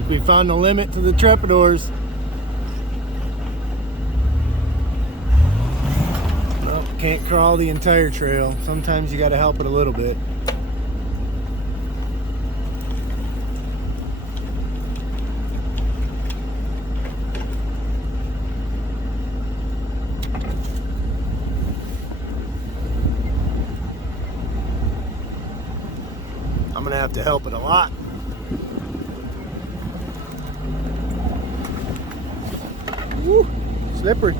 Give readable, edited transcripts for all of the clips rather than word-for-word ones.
think we found the limit to the trepidors. Well, can't crawl the entire trail. Sometimes you got to help it a little bit. I'm gonna have to help it a lot. Woo, slippery.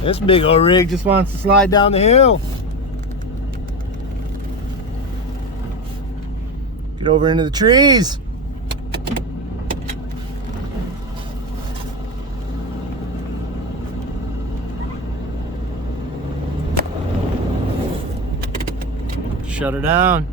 This big old rig just wants to slide down the hill. Get over into the trees. Shut her down.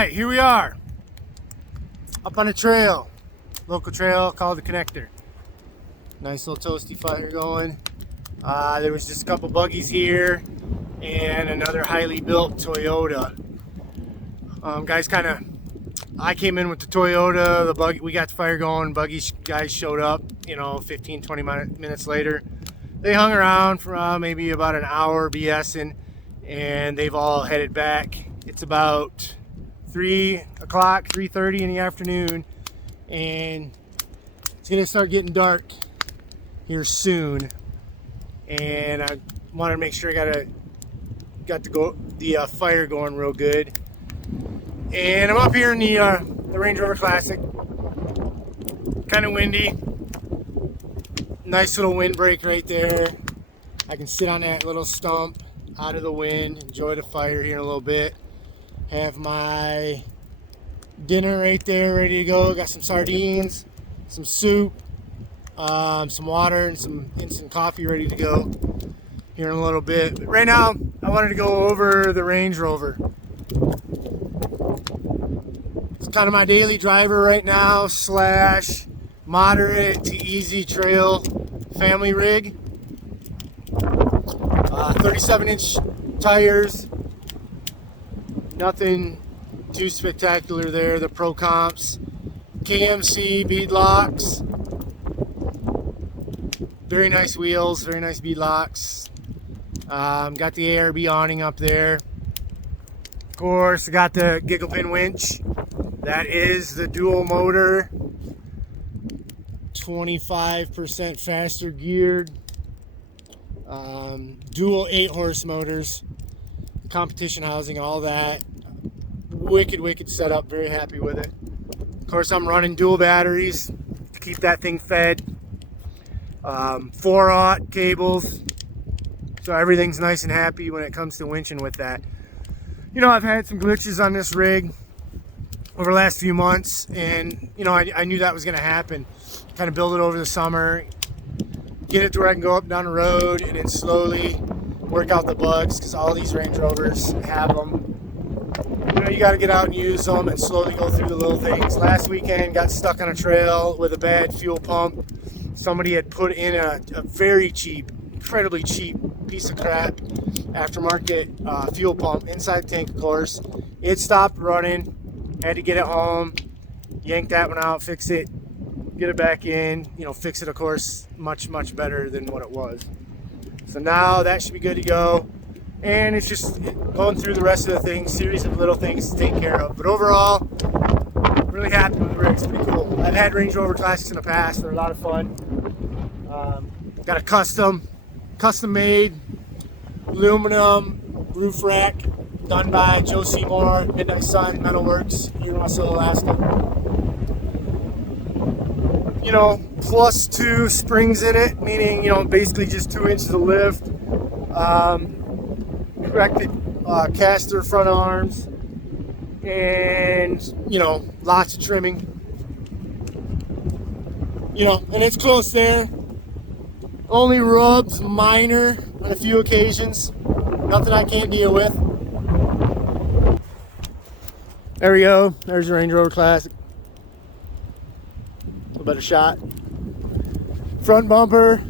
Alright, here we are, up on a trail, local trail called the Connector. Nice little toasty fire going. There was just a couple buggies here and another highly built Toyota. I came in with the Toyota, the buggy, we got the fire going, buggy guys showed up, 15-20 minutes later. They hung around for maybe about an hour BSing, and they've all headed back. It's about 3:30 in the afternoon, and it's gonna start getting dark here soon, and I wanted to make sure I got the fire going real good. And I'm up here in the Range Rover Classic, kind of windy, nice little windbreak right there. I can sit on that little stump out of the wind, enjoy the fire here in a little bit. Have my dinner right there ready to go. Got some sardines, some soup, some water, and some instant coffee ready to go here in a little bit. But right now, I wanted to go over the Range Rover. It's kind of my daily driver right now, slash moderate to easy trail family rig. 37-inch tires. Nothing too spectacular there. The Pro Comps, KMC bead locks, very nice wheels, very nice bead locks. Got the ARB awning up there. Of course, I got the giggle pin winch. That is the dual motor, 25% faster geared, dual 8-horse motors, competition housing, all that. Wicked setup, very happy with it. Of course, I'm running dual batteries to keep that thing fed. 4-aught cables, so everything's nice and happy when it comes to winching with that. I've had some glitches on this rig over the last few months, and I knew that was going to happen. Kind of build it over the summer, get it to where I can go up and down the road, and then slowly work out the bugs, because all these Range Rovers have them. You know, you got to get out and use them and slowly go through the little things. Last weekend, got stuck on a trail with a bad fuel pump. Somebody had put in a very cheap, incredibly cheap piece of crap aftermarket fuel pump inside the tank, of course. It stopped running. Had to get it home, yank that one out, fix it, get it back in, you know, fix it, of course, much better than what it was. So now that should be good to go. And it's just going through the rest of the things, series of little things to take care of. But overall, really happy with the rigs. Pretty cool. I've had Range Rover Classics in the past. They're a lot of fun. Got a custom made aluminum roof rack done by Joe Seymour, Midnight Sun Metalworks here in Russell, Alaska. You know, +2 springs in it, meaning, you know, basically just 2 inches of lift. Corrected caster front arms, and, you know, lots of trimming. You know, and it's close there. Only rubs minor on a few occasions. Nothing I can't deal with. There we go. There's your Range Rover Classic. A better shot. Front bumper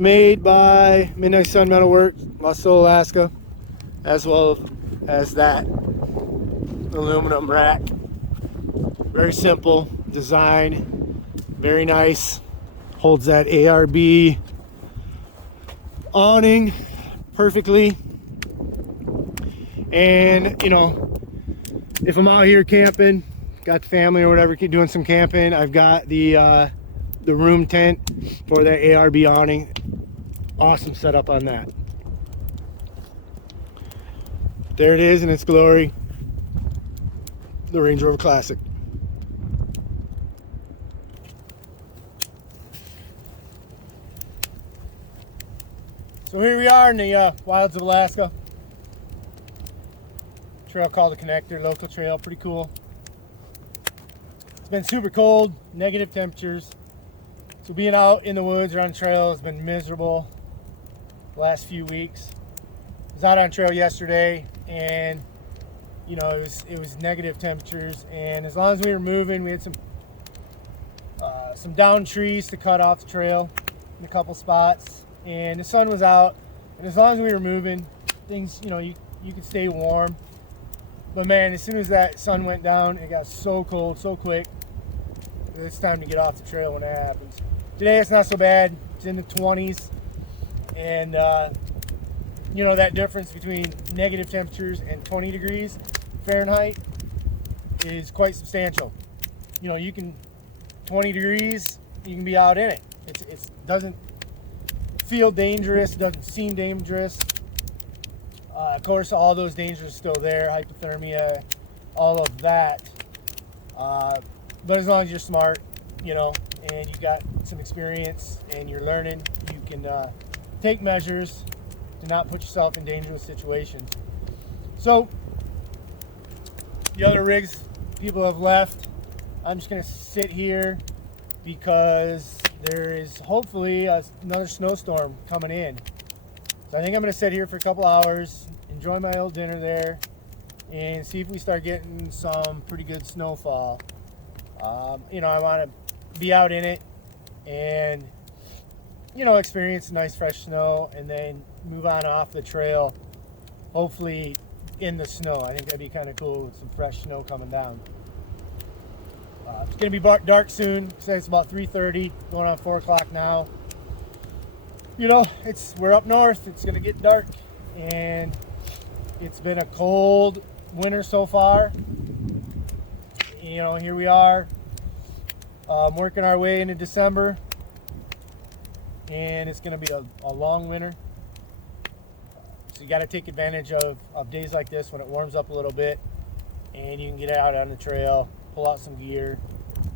made by Midnight Sun Metalworks, Russell, Alaska, as well as that aluminum rack. Very simple design, very nice. Holds that ARB awning perfectly. And, you know, if I'm out here camping, got the family or whatever, doing some camping, I've got the room tent for that ARB awning. Awesome setup on that. There it is in its glory, the Range Rover Classic. So here we are in the wilds of Alaska. Trail called the Connector, local trail, pretty cool. It's been super cold, negative temperatures. So being out in the woods or on trail has been miserable the last few weeks. I was out on trail yesterday, and you know, it was negative temperatures, and as long as we were moving, we had some downed trees to cut off the trail in a couple spots, and the sun was out, and as long as we were moving, things, you know, you could stay warm. But man, as soon as that sun went down, it got so cold so quick. It's time to get off the trail when that happens. Today it's not so bad. It's in the 20s, and you know, that difference between negative temperatures and 20 degrees Fahrenheit is quite substantial. You know, you can 20 degrees, you can be out in it. It doesn't feel dangerous, doesn't seem dangerous. Of course, all those dangers are still there, hypothermia, all of that. But as long as you're smart, you know, and you got some experience and you're learning, you can take measures to not put yourself in dangerous situations. So the other rigs people have left. I'm just going to sit here because there is hopefully another snowstorm coming in. So I think I'm going to sit here for a couple hours, enjoy my old dinner there, and see if we start getting some pretty good snowfall. You know, I want to be out in it and, you know, experience nice fresh snow, and then move on off the trail, hopefully in the snow. I think that'd be kind of cool with some fresh snow coming down. It's going to be dark soon. Say it's about 3:30, going on 4 o'clock now. You know, we're up north. It's going to get dark, and it's been a cold winter so far. You know, here we are, working our way into December, and it's going to be a long winter. So you got to take advantage of days like this when it warms up a little bit, and you can get out on the trail, pull out some gear,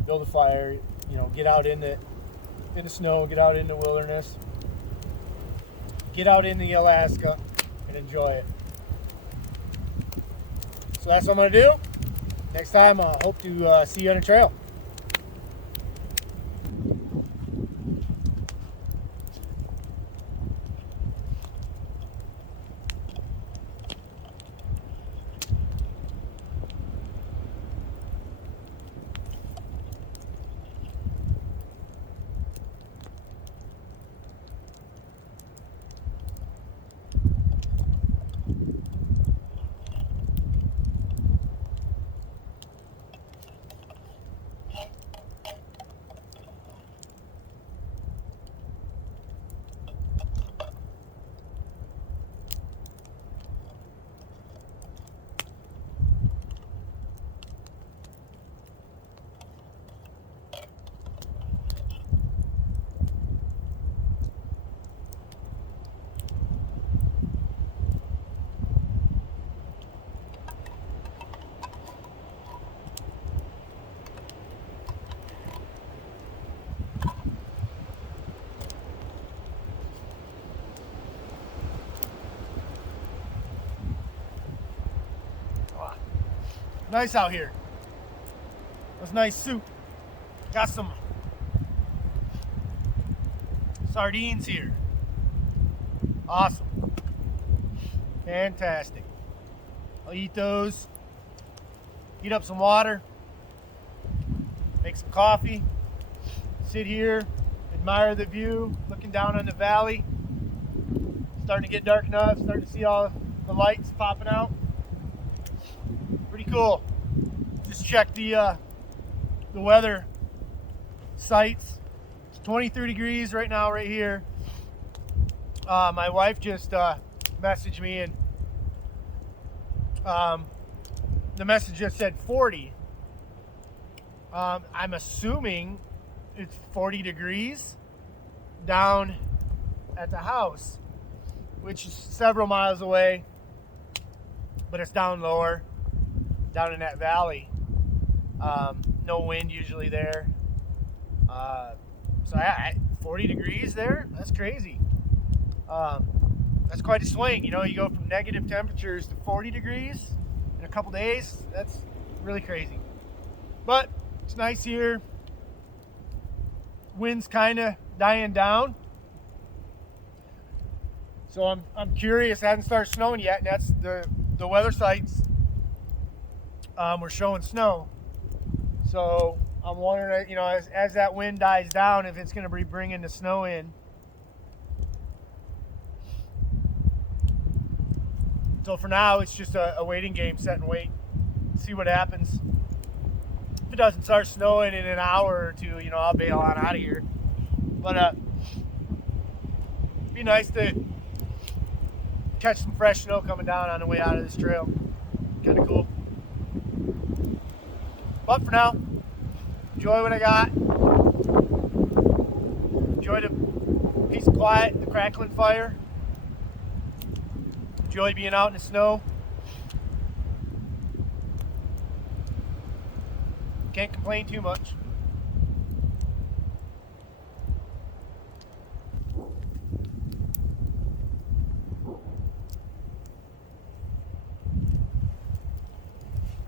build a fire, you know, get out in the snow, get out in the wilderness, get out in the Alaska, and enjoy it. So that's what I'm going to do. Next time, I hope to see you on the trail. Nice out here. That's nice soup. Got some sardines here. Awesome. Fantastic. I'll eat those. Heat up some water. Make some coffee. Sit here. Admire the view. Looking down on the valley. Starting to get dark enough. Starting to see all the lights popping out. Pretty cool. Just check the weather sites. It's 23 degrees right now right here. My wife just messaged me, and the message just said 40. I'm assuming it's 40 degrees down at the house, which is several miles away, but it's down lower, down in that valley. No wind usually there. So 40 degrees there, that's crazy. That's quite a swing. You know, you go from negative temperatures to 40 degrees in a couple days. That's really crazy. But it's nice here. Wind's kind of dying down. So I'm curious. It hasn't started snowing yet, and that's the weather sites were showing snow. So I'm wondering, you know, as that wind dies down, if it's going to be bringing the snow in. So for now, it's just a waiting game, set and wait, see what happens. If it doesn't start snowing in an hour or two, you know, I'll bail on out of here. But it'd be nice to catch some fresh snow coming down on the way out of this trail. Kind of cool. But for now, enjoy what I got. Enjoy the peace and quiet, the crackling fire. Enjoy being out in the snow. Can't complain too much.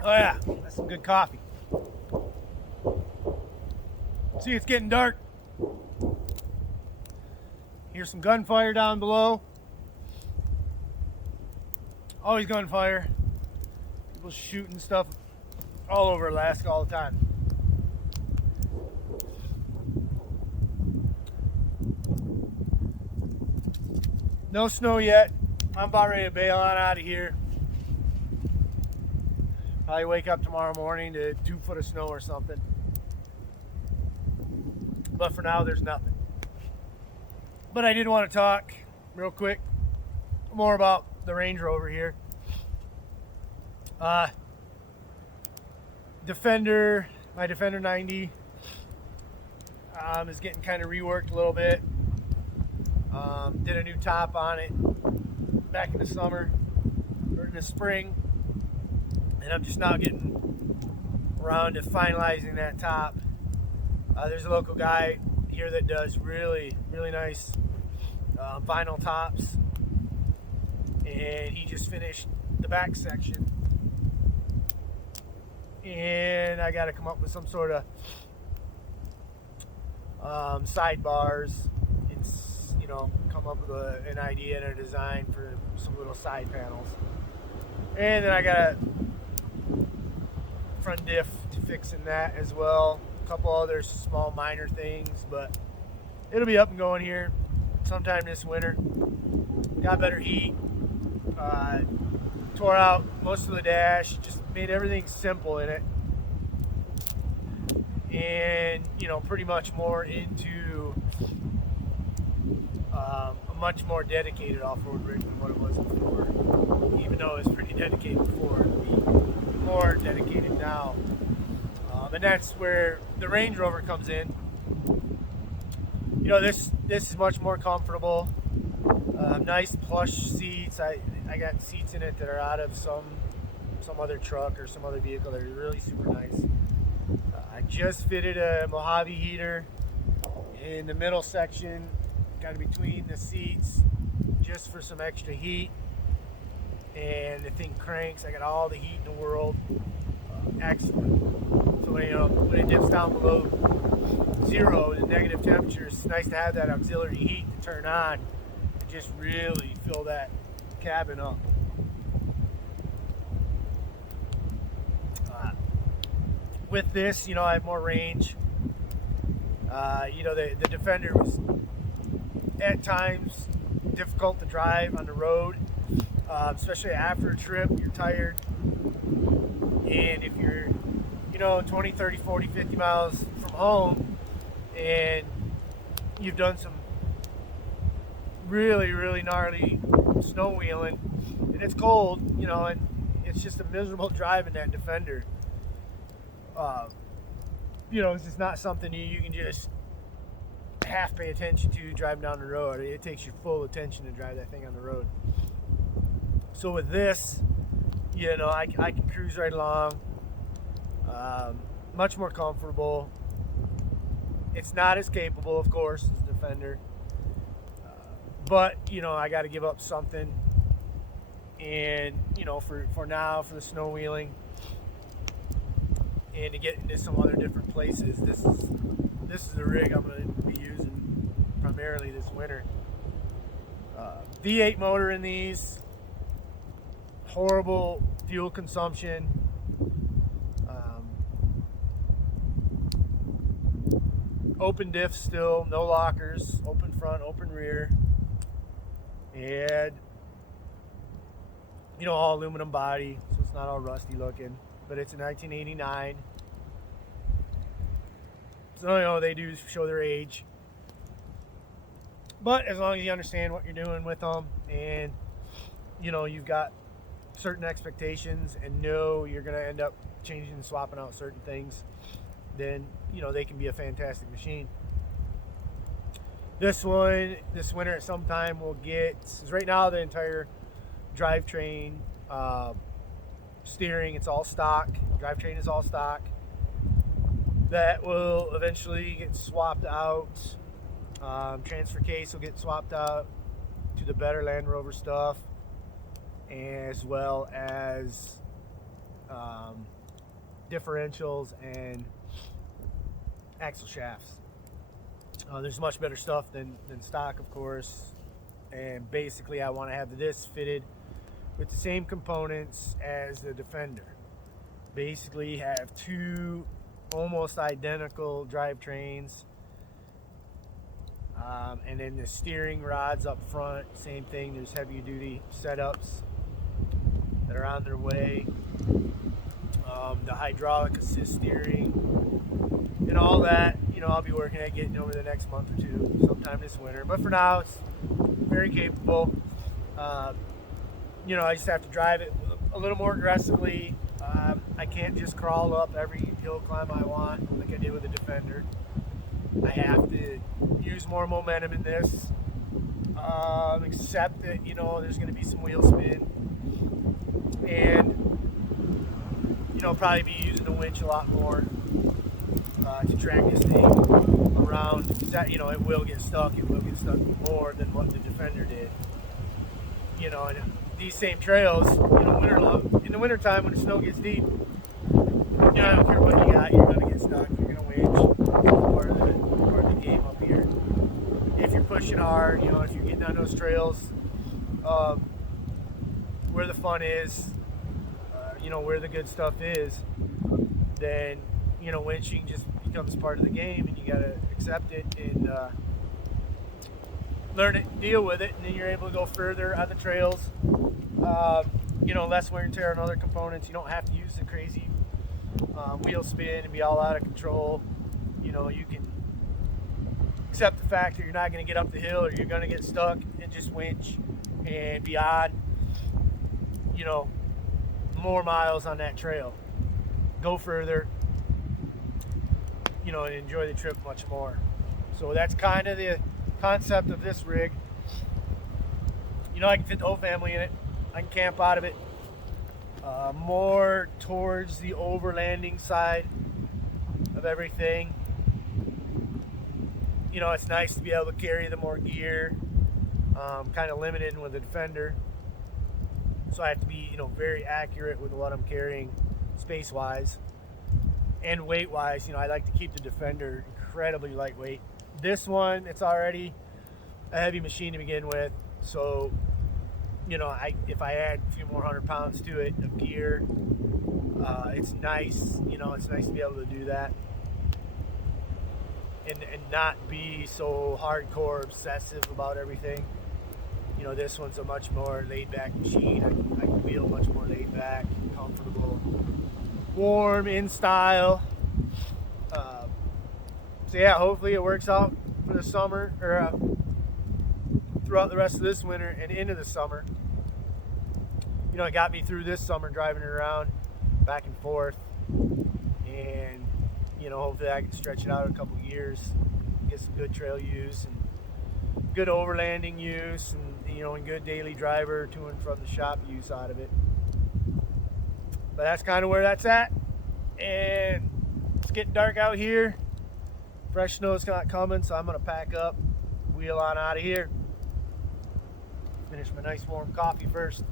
Oh yeah, that's some good coffee. See, it's getting dark. Here's some gunfire down below. Always gunfire. People shooting stuff all over Alaska all the time. No snow yet. I'm about ready to bail on out of here. Probably wake up tomorrow morning to 2 foot of snow or something. But for now, there's nothing. But I did want to talk real quick more about the Range Rover here. Defender, my Defender 90 is getting kind of reworked a little bit. Did a new top on it back in the summer or in the spring, and I'm just now getting around to finalizing that top. There's a local guy here that does really nice vinyl tops, and he just finished the back section, and I got to come up with some sort of sidebars and, you know, come up with an idea and a design for some little side panels. And then I got a front diff to fixing that as well. A couple other small minor things, but it'll be up and going here sometime this winter. Got better heat. Tore out most of the dash, just made everything simple in it, and you know, pretty much more into a much more dedicated off-road rig than what it was before. Even though it was pretty dedicated before, it'll be more dedicated now, and that's where the Range Rover comes in. You know, this is much more comfortable. Nice plush seats. I got seats in it that are out of some other truck or some other vehicle that are really super nice. I just fitted a Mojave heater in the middle section, kind of between the seats, just for some extra heat. And the thing cranks. I got all the heat in the world. excellent. So when it dips down below zero, the negative temperature, it's nice to have that auxiliary heat to turn on and just really fill that cabin up. With this, I have more range. The Defender was at times difficult to drive on the road, especially after a trip. You're tired, and if you're 20, 30, 40, 50 miles from home and you've done some really, really gnarly snow wheeling and it's cold, and it's just a miserable drive in that Defender. It's just not something you can just half pay attention to driving down the road. It takes your full attention to drive that thing on the road. So with this, I can cruise right along. Much more comfortable. It's not as capable, of course, as the Defender. But, I got to give up something. And, for now, for the snow wheeling, and to get into some other different places, this is the rig I'm going to be using primarily this winter. V8 motor in these, horrible fuel consumption. Open diff still, no lockers, open front, open rear, and all aluminum body, so it's not all rusty looking. But it's a 1989, so they do show their age. But as long as you understand what you're doing with them, and you've got certain expectations, and know you're going to end up changing and swapping out certain things, then they can be a fantastic machine. This one, this winter at some time, we'll get, because right now the entire drivetrain, steering, it's all stock. Drivetrain is all stock. That will eventually get swapped out. Transfer case will get swapped out to the better Land Rover stuff, as well as differentials and axle shafts. There's much better stuff than stock, of course, and basically I want to have this fitted with the same components as the Defender. Basically have two almost identical drivetrains, and then the steering rods up front, same thing. There's heavy duty setups that are on their way. The hydraulic assist steering and all that, I'll be working at getting over the next month or two, sometime this winter. But for now, it's very capable. I just have to drive it a little more aggressively. I can't just crawl up every hill climb I want like I did with the Defender. I have to use more momentum in this. Accept that, there's going to be some wheel spin. And, probably be using the winch a lot more to drag this thing around. It will get stuck. It will get stuck more than what the Defender did. And these same trails, in the winter time when the snow gets deep, I don't care what you got, you're going to get stuck. You're going to winch. It's all part of the game up here. If you're pushing hard, if you're getting on those trails, where the fun is, where the good stuff is, then winching just becomes part of the game, and you got to accept it and learn it, deal with it, and then you're able to go further on the trails. Less wear and tear on other components. You don't have to use the crazy wheel spin and be all out of control. You can accept the fact that you're not going to get up the hill or you're going to get stuck, and just winch and be on more miles on that trail. Go further, and enjoy the trip much more. So that's kind of the concept of this rig. I can fit the whole family in it. I can camp out of it. More towards the overlanding side of everything. It's nice to be able to carry the more gear. Kind of limited with the Defender, so I have to be very accurate with what I'm carrying space wise and weight wise. You know, I like to keep the Defender incredibly lightweight. This one, it's already a heavy machine to begin with, so you know, if I add a few more 100 pounds to it of gear, it's nice. You know, it's nice to be able to do that and not be so hardcore obsessive about everything. You know, this one's a much more laid back machine. I can feel much more laid back, comfortable, warm, in style. So yeah, hopefully it works out for the summer, or throughout the rest of this winter and into the summer. You know, it got me through this summer driving it around back and forth, and you know, hopefully I can stretch it out a couple years, get some good trail use and good overlanding use, and you know, and good daily driver to and from the shop use out of it. But that's kind of where that's at, and it's getting dark out here. Fresh snow's not coming, so I'm gonna pack up, wheel on out of here. Finish my nice warm coffee first.